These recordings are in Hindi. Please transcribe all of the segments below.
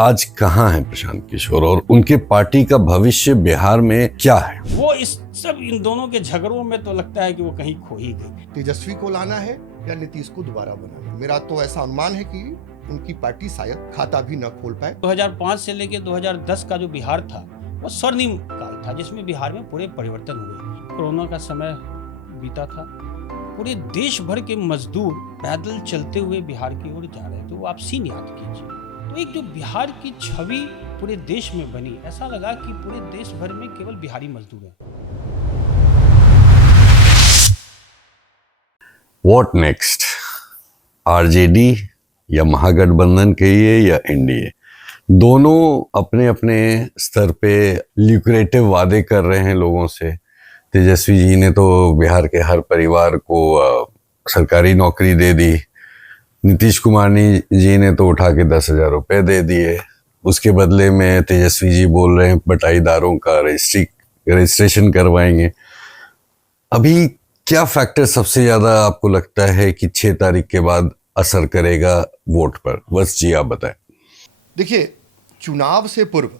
आज कहाँ है प्रशांत किशोर और उनके पार्टी का भविष्य बिहार में क्या है? वो इस सब इन दोनों के झगड़ों में तो लगता है कि वो कहीं खो ही गई। तेजस्वी को लाना है या नीतीश को दोबारा बनाना है? मेरा तो ऐसा अनुमान है कि उनकी पार्टी शायद खाता भी न खोल पाए। 2005 से लेकर 2010 का जो बिहार था वो स्वर्णिम काल था, जिसमें बिहार में पूरे परिवर्तन हुए। कोरोना का समय बीता था, पूरे देश भर के मजदूर पैदल चलते हुए बिहार की ओर जा रहे थे। वो आप सीन याद कीजिए। तो एक जो बिहार की छवि पूरे देश में बनी, ऐसा लगा कि पूरे देश भर में केवल बिहारी मजदूर हैं। What next? आरजेडी या महागठबंधन कहिए या एनडीए, दोनों अपने अपने स्तर पे ल्यूक्रेटिव वादे कर रहे हैं लोगों से। तेजस्वी जी ने तो बिहार के हर परिवार को सरकारी नौकरी दे दी। नीतीश कुमार जी ने तो उठा के 10,000 रुपये दे दिए। उसके बदले में तेजस्वी जी बोल रहे हैं बटाईदारों का रजिस्ट्रेशन करवाएंगे। अभी क्या फैक्टर सबसे ज्यादा आपको लगता है कि 6 तारीख के बाद असर करेगा वोट पर? बस जी आप बताएं। देखिए, चुनाव से पूर्व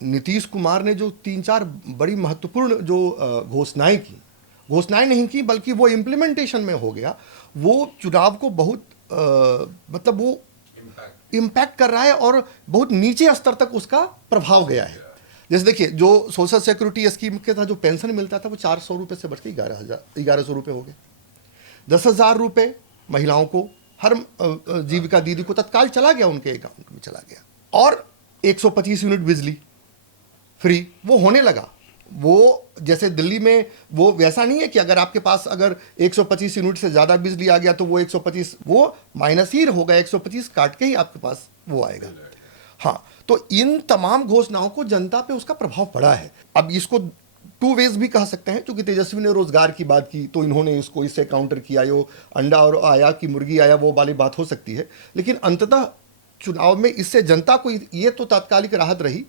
नीतीश कुमार ने जो 3-4 बड़ी महत्वपूर्ण जो घोषणाएं नहीं की, बल्कि वो इम्प्लीमेंटेशन में हो गया। वो चुनाव को बहुत मतलब वो इम्पैक्ट कर रहा है और बहुत नीचे स्तर तक उसका प्रभाव गया है। जैसे देखिए, जो सोशल सिक्योरिटी स्कीम के था जो पेंशन मिलता था वो 400 रुपये से बढ़ के 11,000 रुपये हो गए। 10,000 रुपये महिलाओं को, हर जीविका दीदी को तत्काल चला गया, उनके अकाउंट में चला गया। और 125 यूनिट बिजली फ्री वो होने लगा। वो जैसे दिल्ली में वो वैसा नहीं है कि अगर आपके पास अगर 125 यूनिट से ज़्यादा बिजली आ गया तो वो 125 वो माइनस ही होगा, 125 काट के ही आपके पास वो आएगा। हाँ, तो इन तमाम घोषणाओं को जनता पे उसका प्रभाव पड़ा है। अब इसको 2 वेज भी कह सकते हैं, क्योंकि तेजस्वी ने रोजगार की बात की तो इन्होंने इसको इससे काउंटर किया, यो अंडा और आया कि मुर्गी आया, वो वाली बात हो सकती है। लेकिन अंततः चुनाव में इससे जनता को ये तो तात्कालिक राहत रही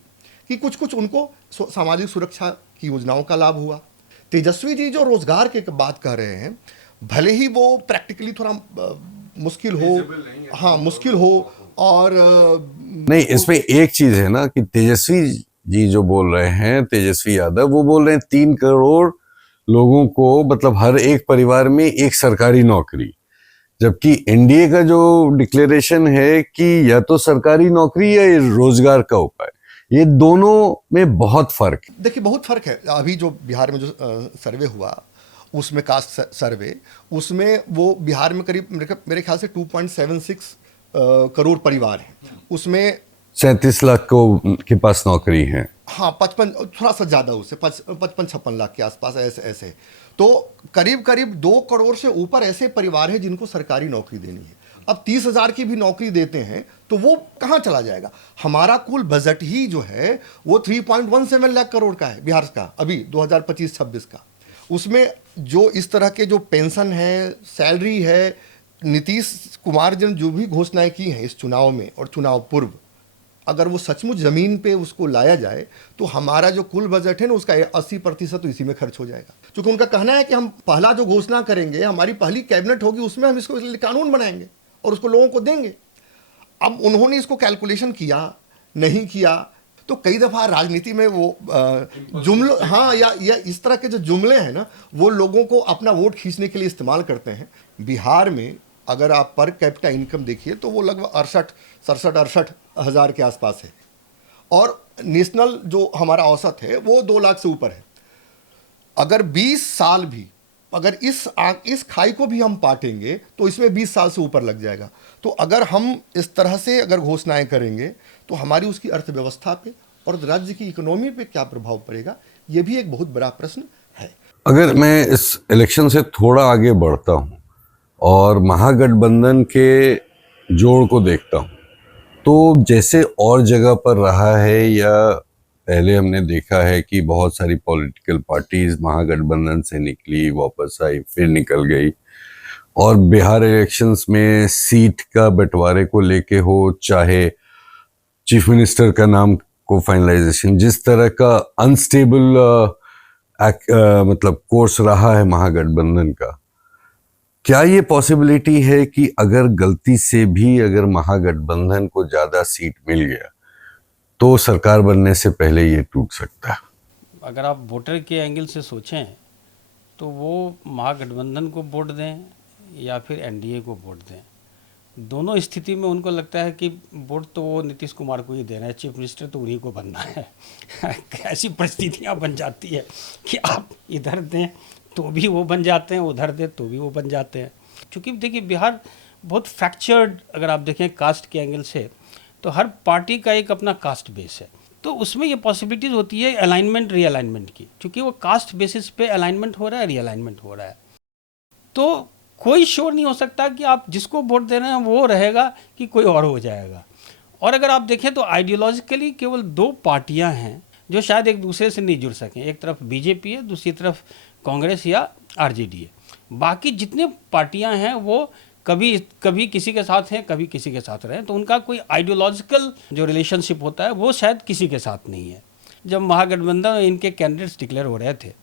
कि कुछ उनको सामाजिक सुरक्षा की योजनाओं का लाभ हुआ। तेजस्वी जी जो रोजगार के बात कह रहे हैं, भले ही वो प्रैक्टिकली थोड़ा मुश्किल हो, हाँ मुश्किल हो, और नहीं, इसमें एक चीज है ना कि तेजस्वी जी जो बोल रहे हैं, तेजस्वी यादव, वो बोल रहे हैं 3 करोड़ लोगों को, मतलब हर एक परिवार में एक सरकारी नौकरी, जबकि एनडीए का जो डिक्लेरेशन है कि या तो सरकारी नौकरी या रोजगार का उपाय। ये दोनों में बहुत फर्क है। देखिए, बहुत फर्क है। अभी जो बिहार में जो सर्वे हुआ, उसमें कास्ट सर्वे, उसमें वो बिहार में करीब मेरे ख्याल से 2.76 करोड़ परिवार हैं। उसमें 37 लाख के पास नौकरी है। हाँ, 55, थोड़ा सा ज़्यादा, उससे 55-56 लाख के आसपास ऐसे। तो करीब 2 करोड़ से ऊपर ऐसे परिवार हैं जिनको सरकारी नौकरी देनी है। अब 30,000 की भी नौकरी देते हैं तो वो कहाँ चला जाएगा? हमारा कुल बजट ही जो है वो 3.17 लाख करोड़ का है बिहार का, अभी 2025-26 का। उसमें जो इस तरह के जो पेंशन है, सैलरी है, नीतीश कुमार जी ने जो भी घोषणाएं की हैं इस चुनाव में और चुनाव पूर्व, अगर वो सचमुच ज़मीन पे उसको लाया जाए तो हमारा जो कुल बजट है ना, उसका 80% तो इसी में खर्च हो जाएगा। क्योंकि उनका कहना है कि हम पहला जो घोषणा करेंगे, हमारी पहली कैबिनेट होगी, उसमें हम इसको कानून बनाएंगे और उसको लोगों को देंगे। अब उन्होंने इसको कैलकुलेशन किया नहीं किया, तो कई दफ़ा राजनीति में वो जुमले, हाँ, या इस तरह के जो जुमले हैं ना, वो लोगों को अपना वोट खींचने के लिए इस्तेमाल करते हैं। बिहार में अगर आप पर कैपिटा इनकम देखिए तो वो लगभग 67 हज़ार के आसपास है, और नेशनल जो हमारा औसत है वो 2 लाख से ऊपर है। अगर 20 साल भी, अगर इस खाई को भी हम पाटेंगे तो इसमें 20 साल से ऊपर लग जाएगा। तो अगर हम इस तरह से अगर घोषणाएं करेंगे तो हमारी उसकी अर्थव्यवस्था पे और राज्य की इकोनॉमी पे क्या प्रभाव पड़ेगा, ये भी एक बहुत बड़ा प्रश्न है। अगर मैं इस इलेक्शन से थोड़ा आगे बढ़ता हूँ और महागठबंधन के जोड़ को देखता हूँ, तो जैसे और जगह पर रहा है या पहले हमने देखा है कि बहुत सारी पॉलिटिकल पार्टीज महागठबंधन से निकली, वापस आई, फिर निकल गई, और बिहार इलेक्शंस में सीट का बंटवारे को लेके हो, चाहे चीफ मिनिस्टर का नाम को फाइनलाइजेशन, जिस तरह का अनस्टेबल मतलब कोर्स रहा है महागठबंधन का, क्या ये पॉसिबिलिटी है कि अगर गलती से भी अगर महागठबंधन को ज्यादा सीट मिल गया तो सरकार बनने से पहले ये टूट सकता है। अगर आप वोटर के एंगल से सोचें तो वो महागठबंधन को वोट दें या फिर एनडीए को वोट दें, दोनों स्थिति में उनको लगता है कि वोट तो वो नीतीश कुमार को ही देना है, चीफ मिनिस्टर तो उन्हीं को बनना है। ऐसी परिस्थितियां बन जाती है कि आप इधर दें तो भी वो बन जाते हैं, उधर दें तो भी वो बन जाते हैं। क्योंकि देखिए बिहार बहुत फ्रैक्चर्ड, अगर आप देखें कास्ट के एंगल से, तो हर पार्टी का एक अपना कास्ट बेस है, तो उसमें ये पॉसिबिलिटीज़ होती है अलाइनमेंट रीअलाइनमेंट की, क्योंकि वो कास्ट बेसिस पे अलाइनमेंट हो रहा है, रीअलाइनमेंट हो रहा है। तो कोई श्योर नहीं हो सकता कि आप जिसको वोट दे रहे हैं वो रहेगा कि कोई और हो जाएगा। और अगर आप देखें तो आइडियोलॉजिकली केवल दो पार्टियां हैं जो शायद एक दूसरे से नहीं जुड़ सकें, एक तरफ बीजेपी है, दूसरी तरफ कांग्रेस या आरजेडी है। बाकी जितने पार्टियां हैं वो कभी कभी किसी के साथ हैं, कभी किसी के साथ रहे, तो उनका कोई आइडियोलॉजिकल जो रिलेशनशिप होता है वो शायद किसी के साथ नहीं है। जब महागठबंधन और इनके कैंडिडेट्स डिक्लेयर हो रहे थे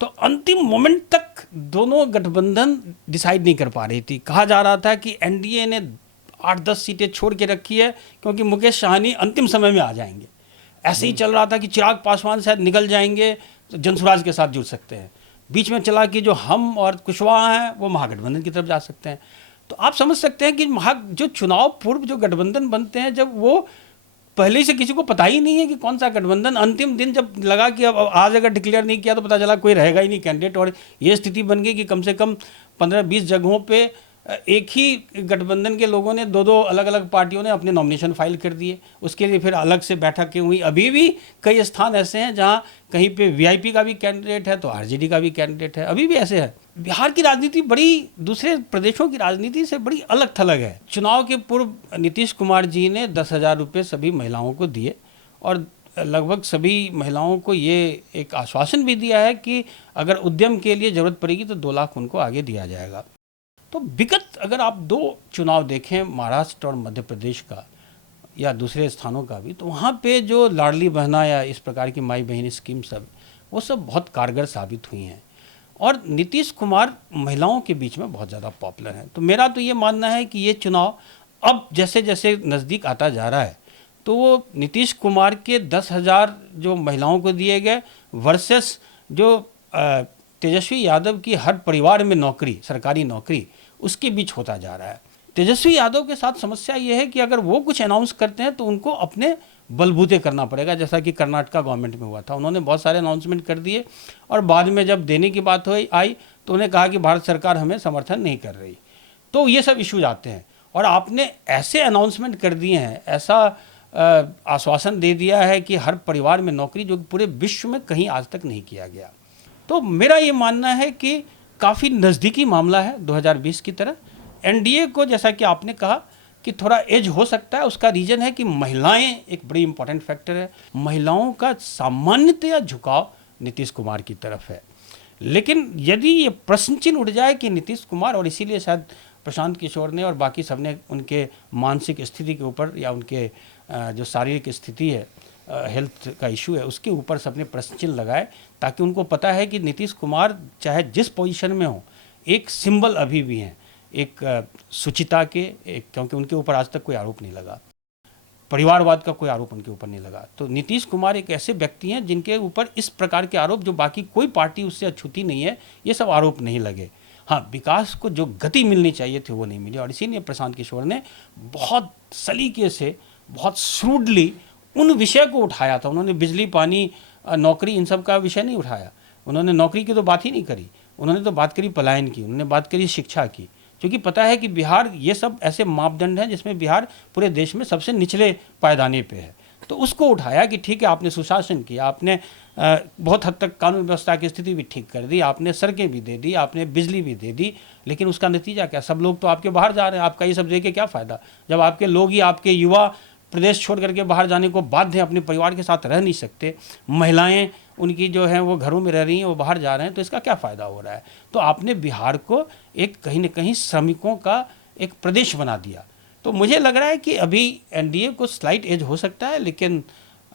तो अंतिम मोमेंट तक दोनों गठबंधन डिसाइड नहीं कर पा रही थी। कहा जा रहा था कि एनडीए ने 8-10 सीटें छोड़ के रखी है क्योंकि मुकेश सहनी अंतिम समय में आ जाएंगे। ऐसे ही चल रहा था कि चिराग पासवान शायद निकल जाएंगे तो जनसुराज के साथ जुड़ सकते हैं। बीच में चला कि जो हम और कुशवाहा हैं वो महागठबंधन की तरफ जा सकते हैं। तो आप समझ सकते हैं कि जो चुनाव पूर्व जो गठबंधन बनते हैं, जब वो पहले से किसी को पता ही नहीं है कि कौन सा गठबंधन, अंतिम दिन जब लगा कि अब आज अगर डिक्लेयर नहीं किया तो पता चला कोई रहेगा ही नहीं कैंडिडेट, और ये स्थिति बन गई कि कम से कम 15-20 जगहों पे एक ही गठबंधन के लोगों ने दो अलग अलग पार्टियों ने अपने नॉमिनेशन फाइल कर दिए। उसके लिए फिर अलग से बैठकें हुई। अभी भी कई स्थान ऐसे हैं जहाँ कहीं पे वीआईपी का भी कैंडिडेट है तो आरजेडी का भी कैंडिडेट है, अभी भी ऐसे है। बिहार की राजनीति बड़ी दूसरे प्रदेशों की राजनीति से बड़ी अलग थलग है। चुनाव के पूर्व नीतीश कुमार जी ने 10,000 रुपये सभी महिलाओं को दिए और लगभग सभी महिलाओं को ये एक आश्वासन भी दिया है कि अगर उद्यम के लिए ज़रूरत पड़ेगी तो 2 लाख उनको आगे दिया जाएगा। तो विगत अगर आप 2 चुनाव देखें, महाराष्ट्र और मध्य प्रदेश का या दूसरे स्थानों का भी, तो वहाँ पे जो लाडली बहना या इस प्रकार की माई बहन स्कीम सब, वो सब बहुत कारगर साबित हुई हैं और नीतीश कुमार महिलाओं के बीच में बहुत ज़्यादा पॉपुलर हैं। तो मेरा तो ये मानना है कि ये चुनाव अब जैसे जैसे नज़दीक आता जा रहा है तो वो नीतीश कुमार के 10,000 जो महिलाओं को दिए गए वर्सेस जो तेजस्वी यादव की हर परिवार में नौकरी, सरकारी नौकरी, उसके बीच होता जा रहा है। तेजस्वी यादव के साथ समस्या ये है कि अगर वो कुछ अनाउंस करते हैं तो उनको अपने बलबूते करना पड़ेगा, जैसा कि कर्नाटका गवर्नमेंट में हुआ था। उन्होंने बहुत सारे अनाउंसमेंट कर दिए और बाद में जब देने की बात आई तो उन्हें कहा कि भारत सरकार हमें समर्थन नहीं कर रही। तो ये सब इश्यूज आते हैं और आपने ऐसे अनाउंसमेंट कर दिए हैं, ऐसा आश्वासन दे दिया है कि हर परिवार में नौकरी, जो पूरे विश्व में कहीं आज तक नहीं किया गया। तो मेरा ये मानना है कि काफ़ी नज़दीकी मामला है 2020 की तरह। एनडीए को जैसा कि आपने कहा कि थोड़ा एज हो सकता है, उसका रीज़न है कि महिलाएं एक बड़ी इंपॉर्टेंट फैक्टर है। महिलाओं का सामान्यतया झुकाव नीतीश कुमार की तरफ है। लेकिन यदि ये प्रश्न चिन्ह उठ जाए कि नीतीश कुमार, और इसीलिए शायद प्रशांत किशोर ने और बाकी सबने उनके मानसिक स्थिति के ऊपर या उनके जो शारीरिक स्थिति है, हेल्थ का इशू है, उसके ऊपर सबने प्रश्न चिन्ह लगाए, ताकि उनको पता है कि नीतीश कुमार चाहे जिस पोजीशन में हो एक सिंबल अभी भी हैं, एक सुचिता के, एक, क्योंकि उनके ऊपर आज तक कोई आरोप नहीं लगा, परिवारवाद का कोई आरोप उनके ऊपर नहीं लगा। तो नीतीश कुमार एक ऐसे व्यक्ति हैं जिनके ऊपर इस प्रकार के आरोप, जो बाकी कोई पार्टी उससे अछूती नहीं है, ये सब आरोप नहीं लगे। हाँ, विकास को जो गति मिलनी चाहिए थी वो नहीं मिली, और इसीलिए प्रशांत किशोर ने बहुत सलीके से, बहुत श्रूडली उन विषय को उठाया था। उन्होंने बिजली, पानी, नौकरी, इन सब का विषय नहीं उठाया। उन्होंने नौकरी की तो बात ही नहीं करी, उन्होंने तो बात करी पलायन की, उन्होंने बात करी शिक्षा की, क्योंकि पता है कि बिहार, ये सब ऐसे मापदंड हैं जिसमें बिहार पूरे देश में सबसे निचले पायदाने पे है। तो उसको उठाया कि ठीक है, आपने सुशासन किया, आपने बहुत हद तक कानून व्यवस्था की स्थिति भी ठीक कर दी, आपने सड़कें भी दे दी, आपने बिजली भी दे दी, लेकिन उसका नतीजा क्या? सब लोग तो आपके बाहर जा रहे हैं। आपका ये सब दे के क्या फ़ायदा, जब आपके लोग ही, आपके युवा प्रदेश छोड़ करके बाहर जाने को बाध्य हैं, अपने परिवार के साथ रह नहीं सकते, महिलाएं उनकी जो हैं वो घरों में रह रही हैं, वो बाहर जा रहे हैं, तो इसका क्या फ़ायदा हो रहा है? तो आपने बिहार को एक कहीं न कहीं श्रमिकों का एक प्रदेश बना दिया। तो मुझे लग रहा है कि अभी एनडीए को स्लाइट एज हो सकता है, लेकिन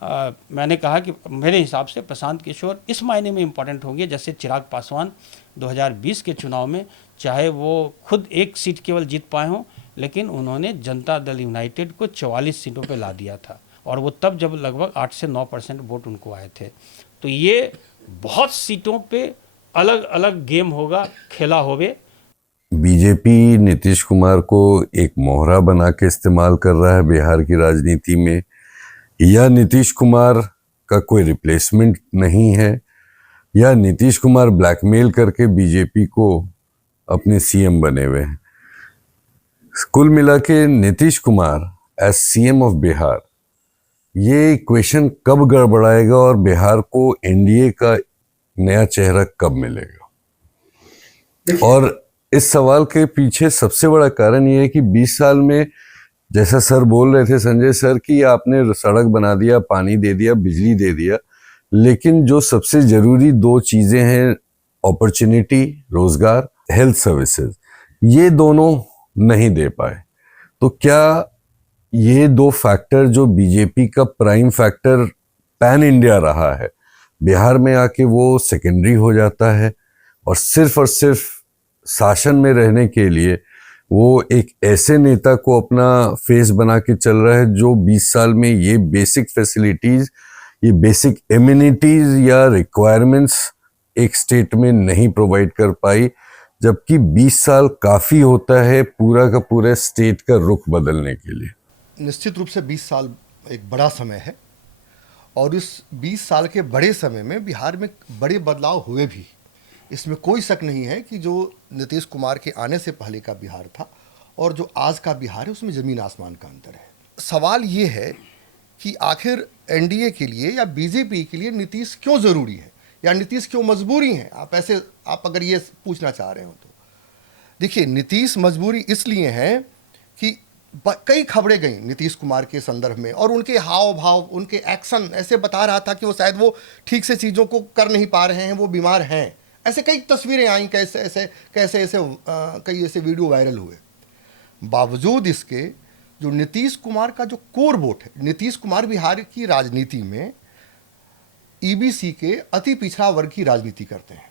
मैंने कहा कि मेरे हिसाब से प्रशांत किशोर इस मायने में इम्पॉर्टेंट होंगे, जैसे चिराग पासवान 2020 के चुनाव में, चाहे वो खुद 1 सीट केवल जीत पाए हों, लेकिन उन्होंने जनता दल यूनाइटेड को 44 सीटों पे ला दिया था और वो तब जब लगभग 8 से 9% वोट उनको आए थे। तो ये बहुत सीटों पे अलग अलग गेम होगा, खेला होवे। बीजेपी नीतीश कुमार को एक मोहरा बना के इस्तेमाल कर रहा है बिहार की राजनीति में, या नीतीश कुमार का कोई रिप्लेसमेंट नहीं है, या नीतीश कुमार ब्लैकमेल करके बीजेपी को अपने सीएम बने हुए हैं। कुल मिला के Nitish Kumar as CM of Bihar, ये इक्वेशन कब गड़बड़ाएगा और बिहार को एनडीए का नया चेहरा कब मिलेगा। और इस सवाल के पीछे सबसे बड़ा कारण ये है कि 20 साल में, जैसा सर बोल रहे थे संजय सर, कि आपने सड़क बना दिया, पानी दे दिया, बिजली दे दिया, लेकिन जो सबसे जरूरी 2 चीजें हैं, अपॉर्चुनिटी, रोजगार, हेल्थ सर्विसेज, ये दोनों नहीं दे पाए। तो क्या ये 2 फैक्टर जो बीजेपी का प्राइम फैक्टर पैन इंडिया रहा है, बिहार में आके वो सेकेंडरी हो जाता है और सिर्फ शासन में रहने के लिए वो एक ऐसे नेता को अपना फेस बना के चल रहा है जो 20 साल में ये बेसिक फैसिलिटीज, ये बेसिक एमिनिटीज या रिक्वायरमेंट्स एक स्टेट में नहीं प्रोवाइड कर पाई, जबकि 20 साल काफी होता है पूरा का पूरा स्टेट का रुख बदलने के लिए। निश्चित रूप से 20 साल एक बड़ा समय है और इस 20 साल के बड़े समय में बिहार में बड़े बदलाव हुए भी। इसमें कोई शक नहीं है कि जो नीतीश कुमार के आने से पहले का बिहार था और जो आज का बिहार है उसमें ज़मीन आसमान का अंतर है। सवाल ये है कि आखिर एनडीए के लिए या बीजेपी के लिए नीतीश क्यों ज़रूरी है या नीतीश क्यों मजबूरी है। आप अगर ये पूछना चाह रहे हो तो देखिए, नीतीश मजबूरी इसलिए है कि कई खबरें गई नीतीश कुमार के संदर्भ में और उनके हाव भाव, उनके एक्शन ऐसे बता रहा था कि वो शायद वो ठीक से चीज़ों को कर नहीं पा रहे हैं, वो बीमार हैं। ऐसे कई तस्वीरें आई, कैसे कई ऐसे वीडियो वायरल हुए। बावजूद इसके जो नीतीश कुमार का जो कोर वोट है, नीतीश कुमार बिहार की राजनीति में ईबीसी के अति पिछड़ा वर्ग की राजनीति करते हैं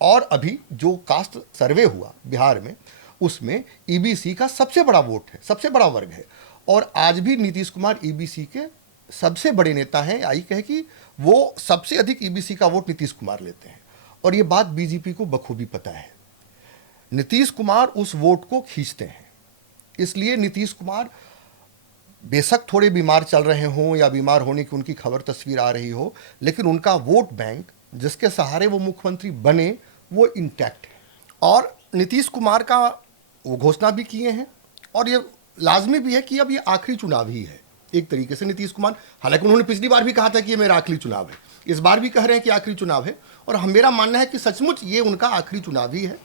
और अभी जो कास्ट सर्वे हुआ बिहार में उसमें ईबीसी का सबसे बड़ा वोट है, सबसे बड़ा वर्ग है। और आज भी नीतीश कुमार ईबीसी के सबसे बड़े नेता हैं। आई कहे कि वो सबसे अधिक ईबीसी का वोट नीतीश कुमार लेते हैं और ये बात बीजेपी को बखूबी पता है। नीतीश कुमार उस वोट को खींचते हैं, इसलिए नीतीश कुमार बेशक थोड़े बीमार चल रहे हों या बीमार होने की उनकी खबर तस्वीर आ रही हो, लेकिन उनका वोट बैंक जिसके सहारे वो मुख्यमंत्री बने वो इंटैक्ट है। और नीतीश कुमार का वो घोषणा भी किए हैं और ये लाजमी भी है कि अब ये आखिरी चुनाव ही है एक तरीके से। नीतीश कुमार, हालांकि उन्होंने पिछली बार भी कहा था कि ये मेरा आखिरी चुनाव है, इस बार भी कह रहे हैं कि आखिरी चुनाव है और मेरा मानना है कि सचमुच ये उनका आखिरी चुनाव ही है।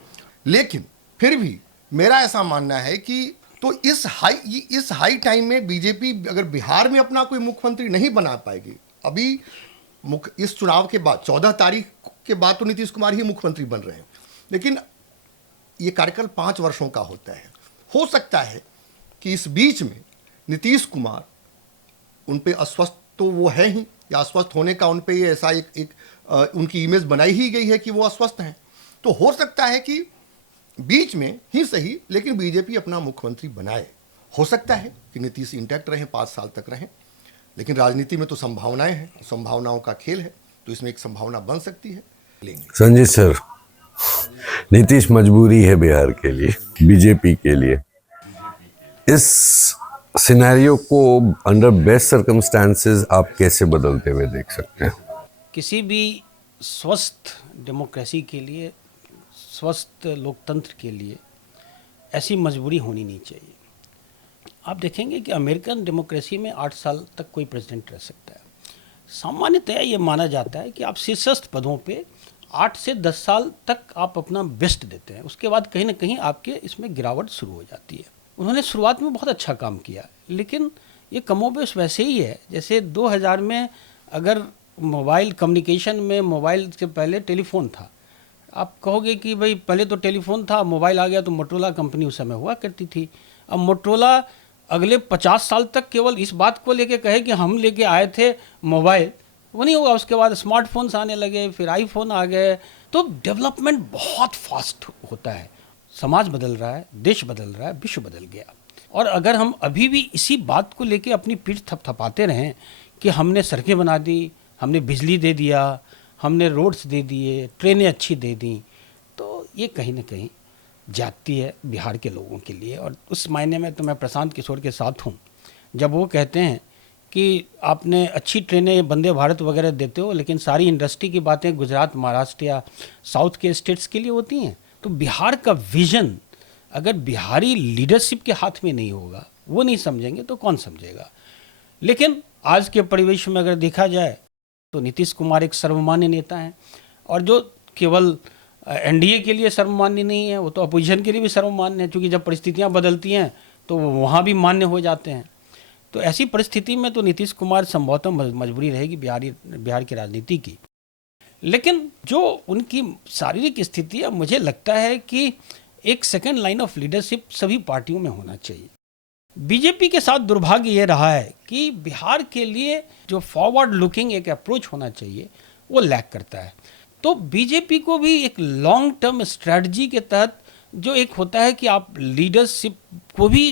लेकिन फिर भी मेरा ऐसा मानना है कि तो इस हाई टाइम में बीजेपी अगर बिहार में अपना कोई मुख्यमंत्री नहीं बना पाएगी, अभी इस चुनाव के बाद 14 तारीख के बाद तो नीतीश कुमार ही मुख्यमंत्री बन रहे हैं, लेकिन ये कार्यकाल 5 वर्षों का होता है। हो सकता है कि इस बीच में नीतीश कुमार, उन पे अस्वस्थ तो वो है ही, या अस्वस्थ होने का उन पे ये ऐसा एक उनकी इमेज बनाई ही गई है कि वो अस्वस्थ हैं। तो हो सकता है कि बीच में ही सही लेकिन बीजेपी अपना मुख्यमंत्री बनाए। हो सकता है कि नीतीश इंटैक्ट रहें, 5 साल तक रहें, लेकिन राजनीति में तो संभावनाएं हैं, संभावनाओं का खेल है, तो इसमें एक संभावना बन सकती है। संजय सर, नीतीश मजबूरी है बिहार के लिए, बीजेपी के लिए। इस सिनेरियो को अंडर बेस्ट सर्कमस्टांसेस आप कैसे बदलते हुए देख सकते हैं? किसी भी स्वस्थ डेमोक्रेसी के लिए, स्वस्थ लोकतंत्र के लिए ऐसी मजबूरी होनी नहीं चाहिए। आप देखेंगे कि अमेरिकन डेमोक्रेसी में 8 साल तक कोई प्रेसिडेंट रह सकता है। सामान्यतया ये माना जाता है कि आप शीर्षस्थ पदों पे 8 से 10 साल तक आप अपना बेस्ट देते हैं, उसके बाद कहीं ना कहीं आपके इसमें गिरावट शुरू हो जाती है। उन्होंने शुरुआत में बहुत अच्छा काम किया, लेकिन ये कमोबेश वैसे ही है जैसे 2000 में अगर मोबाइल कम्युनिकेशन में मोबाइल से पहले टेलीफोन था। आप कहोगे कि भाई पहले तो टेलीफोन था, मोबाइल आ गया, तो मोटरोला कंपनी उस समय हुआ करती थी। अब मोटरोला अगले 50 साल तक केवल इस बात को लेके कहे कि हम लेके आए थे मोबाइल, वो नहीं होगा। उसके बाद स्मार्टफोन्स आने लगे, फिर आईफोन आ गए, तो डेवलपमेंट बहुत फास्ट होता है। समाज बदल रहा है, देश बदल रहा है, विश्व बदल गया। और अगर हम अभी भी इसी बात को लेके अपनी पीठ थपथपाते रहें कि हमने सड़कें बना दी, हमने बिजली दे दिया, हमने रोड्स दे दिए, ट्रेनें अच्छी दे दी, तो ये कहीं ना कहीं जाती है बिहार के लोगों के लिए। और उस मायने में तो मैं प्रशांत किशोर के साथ हूँ जब वो कहते हैं कि आपने अच्छी ट्रेनें वंदे भारत वगैरह देते हो, लेकिन सारी इंडस्ट्री की बातें गुजरात, महाराष्ट्र या साउथ के स्टेट्स के लिए होती हैं। तो बिहार का विजन अगर बिहारी लीडरशिप के हाथ में नहीं होगा, वो नहीं समझेंगे तो कौन समझेगा। लेकिन आज के परिवेश में अगर देखा जाए तो नीतीश कुमार एक सर्वमान्य नेता हैं, और जो केवल एनडीए के लिए सर्वमान्य नहीं है, वो तो अपोजिशन के लिए भी सर्वमान्य है, क्योंकि जब परिस्थितियां बदलती हैं तो वो वहाँ भी मान्य हो जाते हैं। तो ऐसी परिस्थिति में तो नीतीश कुमार संभवतः मजबूरी रहेगी बिहार की राजनीति की। लेकिन जो उनकी शारीरिक स्थिति है, मुझे लगता है कि एक सेकेंड लाइन ऑफ लीडरशिप सभी पार्टियों में होना चाहिए। बीजेपी के साथ दुर्भाग्य ये रहा है कि बिहार के लिए जो फॉरवर्ड लुकिंग एक अप्रोच होना चाहिए वो लैक करता है। तो बीजेपी को भी एक लॉन्ग टर्म स्ट्रेटजी के तहत जो एक होता है कि आप लीडरशिप को भी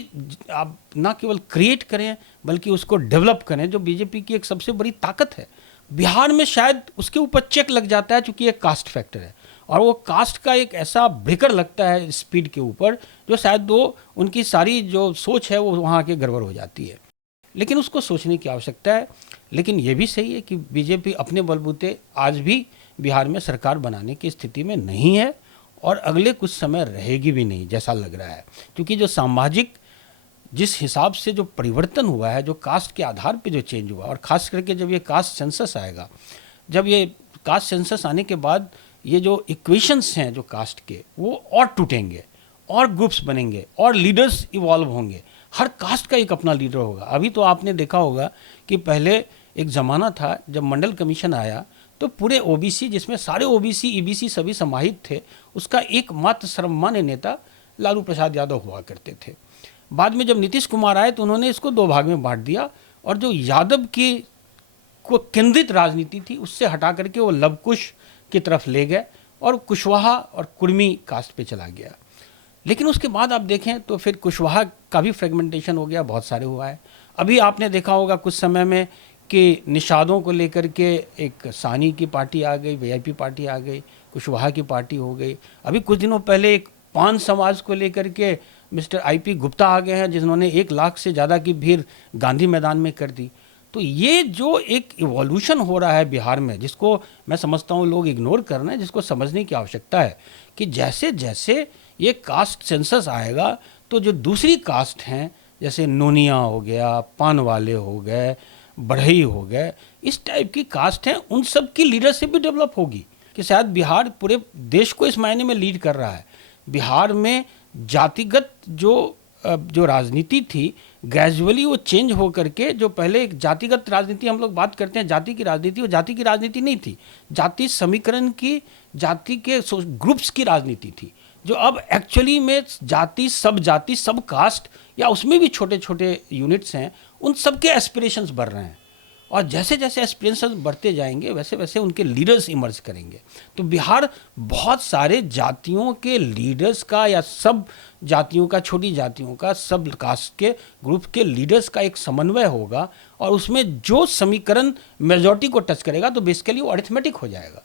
आप ना केवल क्रिएट करें बल्कि उसको डेवलप करें, जो बीजेपी की एक सबसे बड़ी ताकत है। बिहार में शायद उसके ऊपर चेक लग जाता है क्योंकि एक कास्ट फैक्टर है, और वो कास्ट का एक ऐसा ब्रेकर लगता है स्पीड के ऊपर, जो शायद वो उनकी सारी जो सोच है वो वहाँ के गड़बड़ हो जाती है। लेकिन उसको सोचने की आवश्यकता है। लेकिन ये भी सही है कि बीजेपी अपने बलबूते आज भी बिहार में सरकार बनाने की स्थिति में नहीं है, और अगले कुछ समय रहेगी भी नहीं जैसा लग रहा है, क्योंकि जो सामाजिक जिस हिसाब से जो परिवर्तन हुआ है, जो कास्ट के आधार पे जो चेंज हुआ, और ख़ास करके जब ये कास्ट सेंसस आएगा, जब ये कास्ट सेंसस आने के बाद ये जो इक्वेशंस हैं जो कास्ट के, वो और टूटेंगे, और ग्रुप्स बनेंगे, और लीडर्स इवॉल्व होंगे। हर कास्ट का एक अपना लीडर होगा। अभी तो आपने देखा होगा कि पहले एक ज़माना था जब मंडल कमीशन आया तो पूरे ओबीसी, जिसमें सारे ओबीसी ईबीसी सभी समाहित थे, उसका एकमात्र सर्वमान्य नेता लालू प्रसाद यादव हुआ करते थे। बाद में जब नीतीश कुमार आए तो उन्होंने इसको दो भाग में बांट दिया, और जो यादव की को केंद्रित राजनीति थी उससे हटा करके वो लवकुश की तरफ ले गए, और कुशवाहा और कुर्मी कास्ट पे चला गया। लेकिन उसके बाद आप देखें तो फिर कुशवाहा का भी फ्रेगमेंटेशन हो गया, बहुत सारे हुआ है। अभी आपने देखा होगा कुछ समय में कि निषादों को लेकर के एक सानी की पार्टी आ गई, वीआईपी पार्टी आ गई, कुशवाहा की पार्टी हो गई। अभी कुछ दिनों पहले एक पान समाज को लेकर के मिस्टर आईपी गुप्ता आ गए हैं, जिन्होंने 1 लाख से ज़्यादा की भीड़ गांधी मैदान में कर दी। तो ये जो एक इवोल्यूशन हो रहा है बिहार में, जिसको मैं समझता हूँ लोग इग्नोर कर रहे हैं, जिसको समझने की आवश्यकता है कि जैसे जैसे ये कास्ट सेंसस आएगा तो जो दूसरी कास्ट हैं, जैसे नोनिया हो गया, पान वाले हो गए, बढ़ई हो गए, इस टाइप की कास्ट हैं, उन सब की लीडरशिप भी डेवलप होगी। कि शायद बिहार पूरे देश को इस मायने में लीड कर रहा है। बिहार में जातिगत जो राजनीति थी, ग्रेजुअली वो चेंज हो करके, जो पहले एक जातिगत राजनीति हम लोग बात करते हैं, जाति की राजनीति, वो जाति की राजनीति नहीं थी, जाति समीकरण की, जाति के ग्रुप्स की राजनीति थी, जो अब एक्चुअली में जाति, सब कास्ट, या उसमें भी छोटे छोटे यूनिट्स हैं, उन सब के एस्पिरेशंस बढ़ रहे हैं। और जैसे जैसे एस्पिरेशंस बढ़ते जाएंगे वैसे वैसे उनके लीडर्स इमर्ज करेंगे। तो बिहार बहुत सारे जातियों के लीडर्स का, या सब जातियों का, छोटी जातियों का, सब कास्ट के ग्रुप के लीडर्स का एक समन्वय होगा, और उसमें जो समीकरण मेजॉरिटी को टच करेगा तो बेसिकली वो अरिथमेटिक हो जाएगा।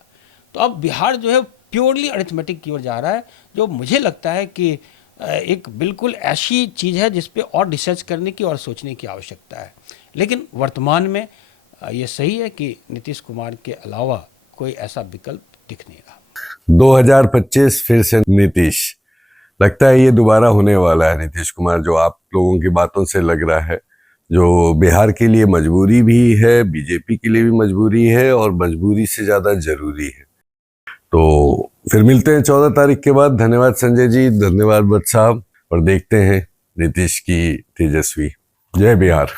तो अब बिहार जो है प्योरली अरिथमेटिक की ओर जा रहा है, जो मुझे लगता है कि एक बिल्कुल ऐसी चीज़ है जिस पे और रिसर्च करने की और सोचने की आवश्यकता है। लेकिन वर्तमान में ये सही है कि नीतीश कुमार के अलावा कोई ऐसा विकल्प दिख नहीं रहा। 2025 फिर से नीतीश, लगता है ये दोबारा होने वाला है। नीतीश कुमार, जो आप लोगों की बातों से लग रहा है, जो बिहार के लिए मजबूरी भी है, बीजेपी के लिए भी मजबूरी है, और मजबूरी से ज़्यादा जरूरी है। तो फिर मिलते हैं 14 तारीख के बाद। धन्यवाद संजय जी, धन्यवाद भट्ट साहब, और देखते हैं नीतीश की तेजस्वी। जय बिहार।